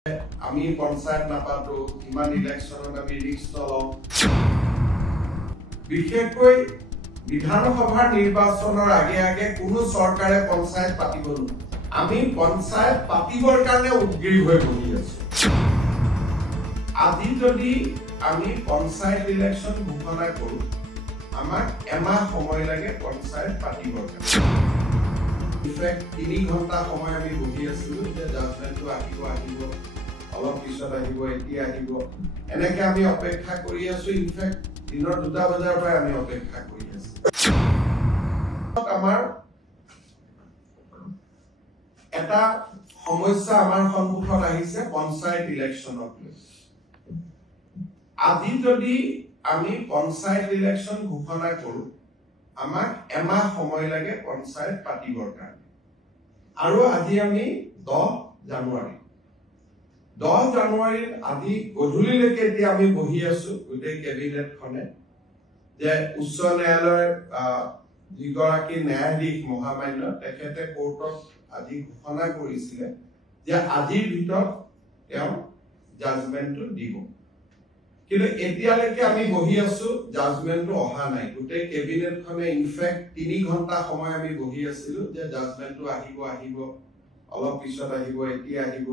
আমি পঞ্চায়ত নাপাতো ইমান ইলেকশনত আমি ৰিস্ক নলওঁ বিশেষকৈ বিধানসভাৰ নিৰ্বাচনৰ আগে আগে কোনো চৰকাৰে পঞ্চায়ত পাতিব নোৱাৰে আমি পঞ্চায়ত পাতিবৰ কাৰণে উদ্গ্ৰীৱ হৈ বহি আছো আজি যদি আমি পঞ্চায়ত ইলেকশন ঘোষণা কৰো আমাক এমাহ সময় লাগে পঞ্চায়ত পাতিবৰ কাৰণে ইনফেক্ট 3 ঘণ্টা সময় আমি বহি আছিলো যে জাজমেন্টটো আহিব অলপ পিছত আহিব এতিয়া আহিব এনেকে আমি অপেক্ষা কৰি আছো ইনফেক্ট দিনৰ 2টা বজাৰ পৰা আমি অপেক্ষা কৰি আছো আমাৰ এটা সমস্যা আমাৰ সন্মুখত আহিছে পঞ্চায়ত ইলেকশনত আজি যদি আমি পঞ্চায়ত ইলেকশন ঘোষণা কৰো আমাক এমাহ সময় লাগে পঞ্চায়ত পাতিবৰ কাৰণে আৰু আজি আমি 10 জানুৱাৰী আজি গধূলিলৈকে এতিয়া আমি বহি আছো গোটেই কেবিনেটখনে যে উচ্চ ন্যায়ালয়ৰ যিগৰাকী ন্যায়াধীশ মহামান্য তেখেতে কোৰ্টত আজি ঘোষণা কৰিছিলে যে আজিৰ ভিতৰত তেওঁ জাজমেন্টটো দিব কিন্তু এতিয়ালৈকে আমি বহি আছো জাজমেন্টটো অহা নাই গোটেই কেবিনেটখনে ইনফেক্ট 3 ঘণ্টা সময় আমি বহি আছিলো যে জাজমেন্টটো আহিব অলপ পিছত আহিব এতিয়া আহিব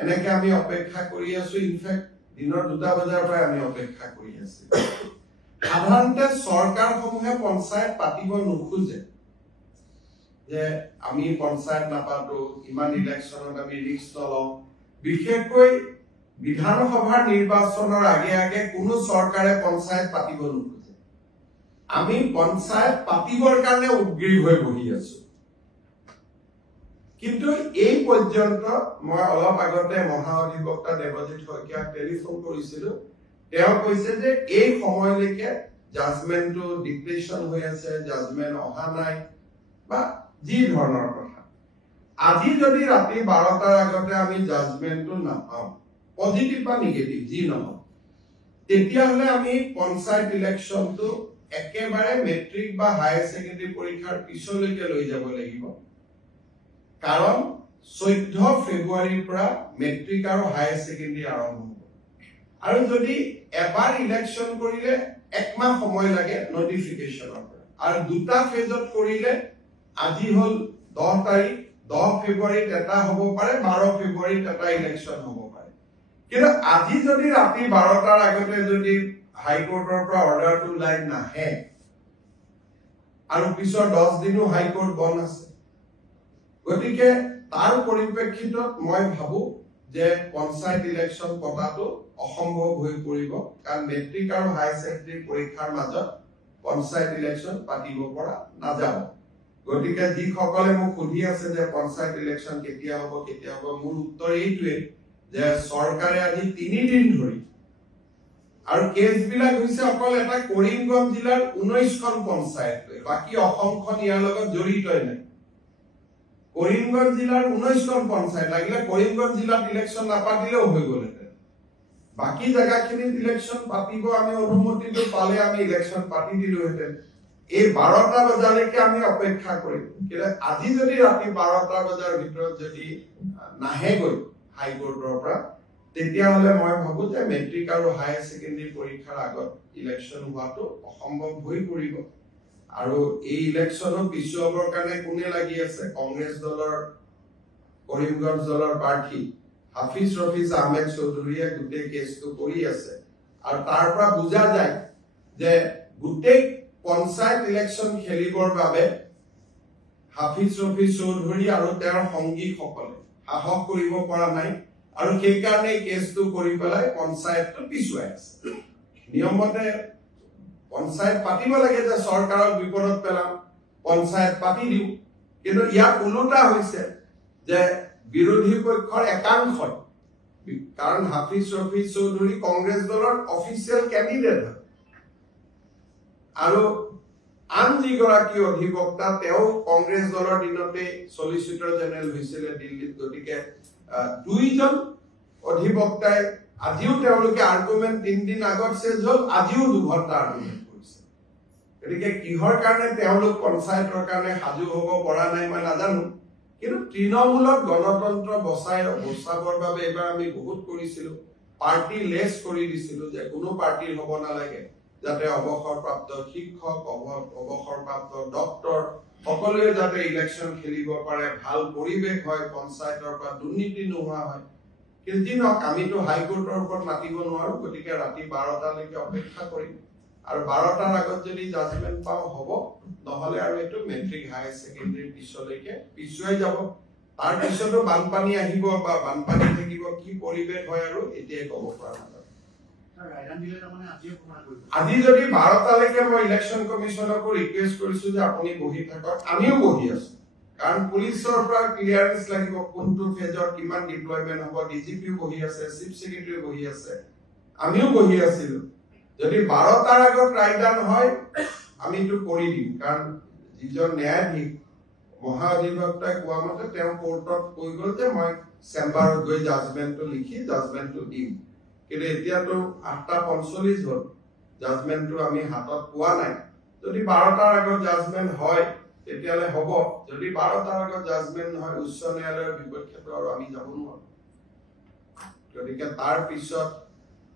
এনেকে আমি অপেক্ষা কৰি আছো ইনফেক্ট দিনৰ 2টা বজাৰ পৰা আমি অপেক্ষা কৰি আছো সাধাৰণতে চৰকাৰসমূহে পঞ্চায়ত পাতিব নোখোজে যে আমি পঞ্চায়ত নাপাতো ইমান ইলেকশনত আমি ৰিস্ক নলওঁ বিশেষকৈ বিধানসভাৰ নিৰ্বাচনৰ আগে আগে কোনো চৰকাৰে পঞ্চায়ত পাতিব নোখোজে আমি পঞ্চায়ত পাতিবৰ কাৰণে উদ্গ্ৰীৱ হৈ বহি আছো কিন্তু এই পৰ্যন্ত মই অলপ আগতে মহাঅধিবক্তা দেৱজিৎ শইকীয়াক টেলিফোন কৰিছিলো তেওঁ কৈছে যে এই সময়লৈকে জাজমেন্টটো ডিক্লেৰেশ্যন হৈ আছে জাজমেন্ট অহা নাই বা যি ধৰণৰ কথা আজি যদি ৰাতি 12টাৰ আগতে আমি জাজমেন্টটো নাপাওঁ পজিটিভ বা নেগেটিভ যি নহওক তেতিয়াহলে আমি পঞ্চায়ত ইলেকশনটো একেবাৰে মেট্ৰিক বা হায়াৰ সেকেন্ডাৰী পৰীক্ষাৰ পিছলৈকে লৈ যাব লাগিব কাৰণ 14 ফেব্ৰুৱাৰীৰ পৰা মেট্ৰিক আৰু হায়াৰ সেকেন্ডাৰী আৰম্ভ হ'ব আৰু যদি এবাৰ ইলেকশন কৰিলে একমাহ সময় লাগে নটিফিকেশনৰ পৰা আৰু দুটা ফেজত কৰিলে আজি হল 10 তাৰিখ 10 ফেব্ৰুৱাৰীত এটা হ'ব পাৰে 12 ফেব্ৰুৱাৰীত এটা ইলেকশন হ'ব পাৰে কিন্তু আজি যদি ৰাতি 12টাৰ আগতে যদি হাইকোৰ্টৰ পৰা অৰ্ডাৰটো লাইন নাহে আৰু পিছৰ 10 দিনো হাইকোৰ্ট বন্ধ আছে গতিকে তাৰ পৰিপ্ৰেক্ষিতত মই ভাবো যে পঞ্চায়ত ইলেকশন পতাটো অসম্ভৱ হৈ পৰিব কাৰণ মেট্ৰিক আৰু হায়াৰ সেকেন্ডাৰী পৰীক্ষাৰ মাজত পঞ্চায়ত ইলেকশন পাতিব পৰা নাযাব গতিকে যি সকলে মোক সুধি আছে যে পঞ্চায়ত ইলেকশন কেতিয়া হ'ব মোৰ উত্তৰ এইটোৱে যে চৰকাৰে আজি 3 দিন ধৰি আৰু কেছবিলাক হৈছে অকল এটা কৰিমগঞ্জ জিলাৰ 19খন পঞ্চায়ত বাকি অসমখন ইয়াৰ লগত জড়িতই নাই কৰিমগঞ্জ জিলাৰ 19খন পঞ্চায়ত লাগিলে কৰিমগঞ্জ জিলাত ইলেকশন নাপাতিলেও হৈ গ'লহেঁতেন বাকি জায়গাখিনিত ইলেকশন পাতিব আমি অনুমতিটো পালে আমি ইলেকশন পাতি দিলোহেঁতেন এই 12টা বজালৈকে আমি অপেক্ষা কৰিম কিন্তু আজি যদি ৰাতি 12টা বজাৰ ভিতৰত যদি নাহেগৈ হাইকোৰ্টৰ পৰা তেতিয়াহলে মই ভাবো যে মেট্ৰিক আৰু হায়াৰ সেকেন্ডাৰী পৰীক্ষাৰ আগত ইলেকশন হোৱাটো অসম্ভৱ হৈ পৰিব আৰু এই ইলেকশনত পিছুৱাবৰ কাৰণে কোনে লাগি আছে কংগ্ৰেছ দলৰ কৰিমগঞ্জ দলৰ প্ৰাৰ্থী হাফিজ ৰফিজ আহমেদ চৌধুৰীয়ে গোটেই কেছটো কৰি আছে আৰু তাৰ পৰা বুজা যায় যে গোটেই পঞ্চায়ত ইলেকশন খেলিবৰ বাবে হাফিজ ৰফিজ চৌধুৰী আৰু তেওঁৰ সংগীসকলে সাহস কৰিব পৰা নাই আৰু সেই কাৰণে কেছটো কৰি পেলাই পঞ্চায়তটো পিছুৱাই আছে নিয়মতে পঞ্চায়ত পাতিব লাগে যে চৰকাৰক বিপদত পেলাম পঞ্চায়ত পাতি দিও কিন্তু ইয়াত উল্টা হৈছে যে বিৰোধী পক্ষৰ একাংশই কাৰণ হাফিজ ৰফিজ চৌধুৰী কংগ্ৰেছ দলৰ অফিচিয়েল কেণ্ডিডেট হয় আৰু আন যিগৰাকী অধিবক্তা তেওঁ কংগ্ৰেছ দলৰ দিনতে সলিচিটৰ জেনেৰেল হৈছিল দিল্লীত গতিকে দুইজন অধিবক্তাই আজিও তেওঁলোকে আৰ্গুমেন্ট 3 দিন আগত শেষ হল আজিও 2 ঘণ্টা আৰ্গুমেন্ট কৰিছে গতিকে কিহৰ কাৰণে তেওঁলোক পঞ্চায়তৰ কাৰণে সাজু হ'ব পৰা নাই মই নাজানো কিন্তু তৃণমূলক গণতন্ত্ৰ বচাবৰ বাবে এবাৰ আমি বহুত কৰিছিলো পাৰ্টি লেছ কৰি দিছিলো যে কোনো পাৰ্টিৰ হ'ব নালাগে যাতে অৱসৰপ্ৰাপ্ত শিক্ষক অৱসৰপ্ৰাপ্ত ডক্টৰ সকলোৱে যাতে ইলেকশ্যন খেলিব পাৰে ভাল পৰিৱেশ হয় পঞ্চায়তৰ পৰা দুৰ্নীতি নোহোৱা হয় কিন্তু যি নহওক আমিতো হাইকোৰ্টৰ ওপৰত মাতিব নোৱাৰো গতিকে ৰাতি 12টালৈকে অপেক্ষা কৰিম আৰু 12টাৰ আগত যদি জাজমেন্ট পাও হ'ব নহলে আৰু এটো মেট্ৰিক হাই সেকেন্ডাৰী পিছলৈকে পিছুৱাই যাব তাৰ পিছতো বানপানী আহিব বা বানপানী থাকিব কি পৰিৱেশ হয় আৰু এতিয়াই ক'ব পৰা নাযায় আজি যদি 12টালৈকে মই ইলেকশ্যন কমিশনকো ৰিকুৱেষ্ট কৰিছো যে আপুনি বহি থাকক আমিও বহি আছো কাৰণ পুলিচৰ পৰা ক্লিয়াৰেন্স লাগিব কোনটো ফেজৰ কিমান ডিপ্লয়মেন্ট হ'ব ডিজিপিও বহি আছে চিফ সেক্ৰেটাৰী বহি আছে আমিও বহি আছিলো যদি 12টাৰ আগত ৰায়দান হয় আমিটো কৰি দিম কাৰণ যিজন ন্যায়াধীশ মহাধিবক্তাই কোৱা মতে তেওঁ কোৰ্টত কৈ গ'ল যে মই চেম্বাৰত গৈ জাজমেন্টটো লিখি জাজমেন্টটো দিম কিন্তু এতিয়াতো 8:45 হ'ল জাজমেন্টটো আমি হাতত পোৱা নাই যদি 12টাৰ আগত জাজমেন্ট হয় তেতিয়ালে হ'ব যদি 12টাৰ আগত জাজমেন্ট নহয় উচ্চ ন্যায়ালয়ৰ বিপক্ষেতো আৰু আমি যাব নোৱাৰো গতিকে তাৰ পিছত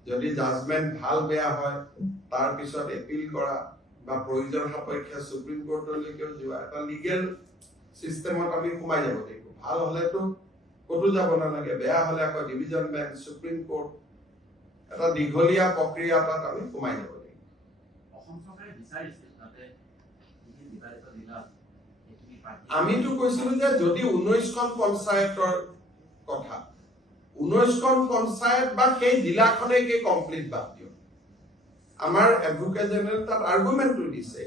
যদি জাজমেন্ট ভাল বেয়া হয় তাৰ পিছত এপিল কৰা বা প্ৰয়োজন সাপেক্ষে সুপ্ৰিম কোৰ্টলৈকে যোৱা এটা লিগেল সিস্টেমত আমি সোমাই যাব লাগিব ভাল হলেতো কতো যাব নালাগে বেয়া হলে আকৌ ডিভিজন বেঞ্চ সুপ্ৰিম কোৰ্ট এটা দীঘলীয়া প্ৰক্ৰিয়া এটাত আমি সোমাই যাব লাগিব অসম চৰকাৰে বিচাৰিছিল তাতে এই বিবাদিত জিলা আমিতো কৈছিলো যে যদি 19খন পঞ্চায়তৰ কথা 19খন পঞ্চায়ত বা সেই জিলাখনেই কি কমপ্লিট বাদ দিও আমাৰ এডভোকেট জেনেৰেল তাত আৰ্গুমেন্টটো দিছে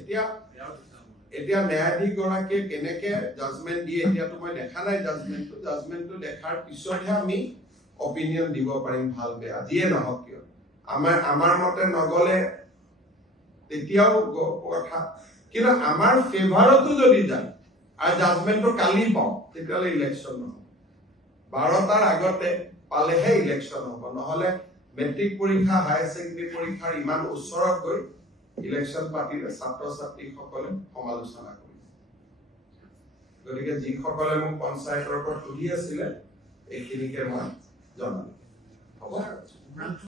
এতিয়া ন্যায়াধীশ গৰাকীয়ে কেনেকে জাজমেন্ট দিয়ে এতিয়াতো মই দেখা নাই জাজমেন্টটো দেখাৰ পিছতহে আমি অপিনিয়ন দিব পাৰিম ভাল বেয়া যিয়ে নহওক কিয় আমাৰ মতে নগলে তেতিয়াও কথা কিন্তু আমাৰ ফেভাৰতো যদি যায় আৰু জাজমেন্টটো কালি পাওঁ তেতিয়ালে ইলেকশ্যন নহয় 12টাৰ আগতে পালেহে ইলেকশ্যন হ'ব নহলে মেট্ৰিক পৰীক্ষা হায়াৰ সেকেন্ডাৰী পৰীক্ষাৰ ইমান ওচৰত গৈ ইলেকশ্যন পাতিলে ছাত্ৰ ছাত্ৰীসকলে সমালোচনা কৰিব গতিকে যিসকলে মোক পঞ্চায়তৰ পৰা সুধি আছিলে এইখিনিকে মই জনালো হ'ব